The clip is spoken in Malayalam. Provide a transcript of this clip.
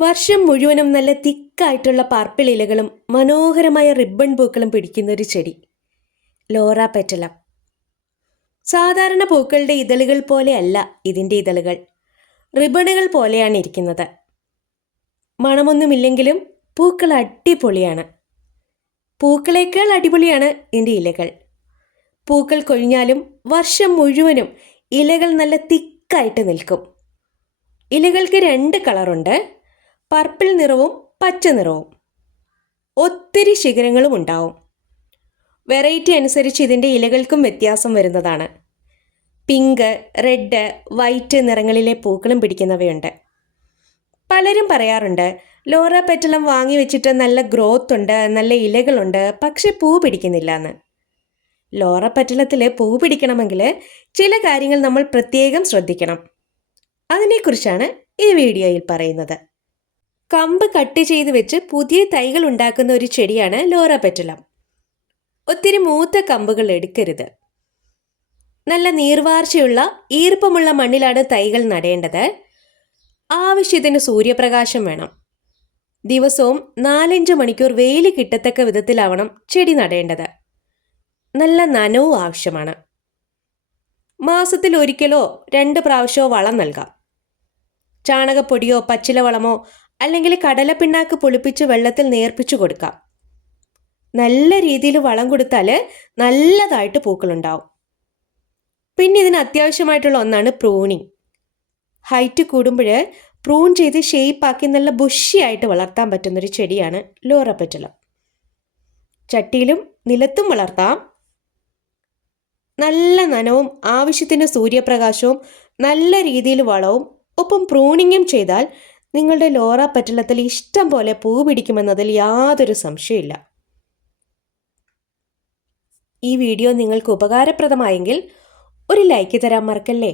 വർഷം മുഴുവനും നല്ല തിക്കായിട്ടുള്ള പർപ്പിൾ ഇലകളും മനോഹരമായ റിബൺ പൂക്കളും പിടിക്കുന്ന ഒരു ചെടി. Loropetalum. സാധാരണ പൂക്കളുടെ ഇതളുകൾ പോലെയല്ല ഇതിന്റെ ഇതളുകൾ. റിബണുകൾ പോലെയാണ് ഇരിക്കുന്നത്. മണമൊന്നുമില്ലെങ്കിലും പൂക്കൾ അടിപൊളിയാണ്. പൂക്കളേക്കാൾ അടിപൊളിയാണ് ഇതിന്റെ ഇലകൾ. പൂക്കൾ കൊഴിഞ്ഞാലും വർഷം മുഴുവനും ഇലകൾ നല്ല തിക്കായിട്ട് നിൽക്കും. ഇലകൾക്ക് രണ്ട് കളറുണ്ട്. പർപ്പിൾ നിറവും പച്ച നിറവും. ഒത്തിരി ശിഖരങ്ങളും ഉണ്ടാവും. വെറൈറ്റി അനുസരിച്ച് ഇതിന്റെ ഇലകൾക്കും വ്യത്യാസം വരുന്നതാണ്. പിങ്ക് റെഡ് വൈറ്റ് നിറങ്ങളിലെ പൂക്കളും പിടിക്കുന്നവയുണ്ട്. പലരും പറയാറുണ്ട് ലോറ പെറ്റലം വാങ്ങി വെച്ചിട്ട് നല്ല ഗ്രോത്ത് ഉണ്ട് നല്ല ഇലകളുണ്ട് പക്ഷെ പൂ പിടിക്കുന്നില്ല എന്ന് ലോറ പെറ്റലത്തിൽ പൂ പിടിക്കണമെങ്കിൽ ചില കാര്യങ്ങൾ നമ്മൾ പ്രത്യേകം ശ്രദ്ധിക്കണം. അതിനെക്കുറിച്ചാണ് ഈ വീഡിയോയിൽ പറയുന്നത്. കമ്പ് കട്ട് ചെയ്ത് വെച്ച് പുതിയ തൈകൾ ഉണ്ടാക്കുന്ന ഒരു ചെടിയാണ് ലോറ പെറ്റലം ഒത്തിരി മൂത്ത കമ്പുകൾ എടുക്കരുത്. നല്ല നീർവാർച്ചയുള്ള ഈർപ്പമുള്ള മണ്ണിലാണ് തൈകൾ നടേണ്ടത്. ആവശ്യത്തിന് സൂര്യപ്രകാശം വേണം. ദിവസവും നാലഞ്ച് മണിക്കൂർ വെയിൽ കിട്ടത്തക്ക വിധത്തിലാവണം ചെടി നടേണ്ടത്. നല്ല നനവും ആവശ്യമാണ്. മാസത്തിൽ ഒരിക്കലോ രണ്ട് പ്രാവശ്യമോ വളം നൽകാം. ചാണകപ്പൊടിയോ പച്ചില വളമോ അല്ലെങ്കിൽ കടലപ്പിണ്ണാക്ക് പൊളിപ്പിച്ച് വെള്ളത്തിൽ നേർപ്പിച്ചു കൊടുക്കാം. നല്ല രീതിയിൽ വളം കൊടുത്താൽ നല്ലതായിട്ട് പൂക്കളുണ്ടാവും. പിന്നെ ഇതിന് അത്യാവശ്യമായിട്ടുള്ള ഒന്നാണ് പ്രൂണിങ്. ഹൈറ്റ് കൂടുമ്പോൾ പ്രൂൺ ചെയ്ത് ഷേപ്പാക്കി നല്ല ബുഷിയായിട്ട് വളർത്താൻ പറ്റുന്നൊരു ചെടിയാണ് ലോറ പെറ്റലം ചട്ടിയിലും നിലത്തും വളർത്താം. നല്ല നനവും ആവശ്യത്തിന് സൂര്യപ്രകാശവും നല്ല രീതിയിൽ വളവും ഒപ്പം പ്രൂണിങ്ങും ചെയ്താൽ നിങ്ങളുടെ ലോറ പറ്റലത്തിൽ ഇഷ്ടം പോലെ പൂ പിടിക്കുമെന്നതിൽ യാതൊരു സംശയമില്ല. ഈ വീഡിയോ നിങ്ങൾക്ക് ഉപകാരപ്രദമായെങ്കിൽ ഒരു ലൈക്ക് തരാൻ മറക്കല്ലേ?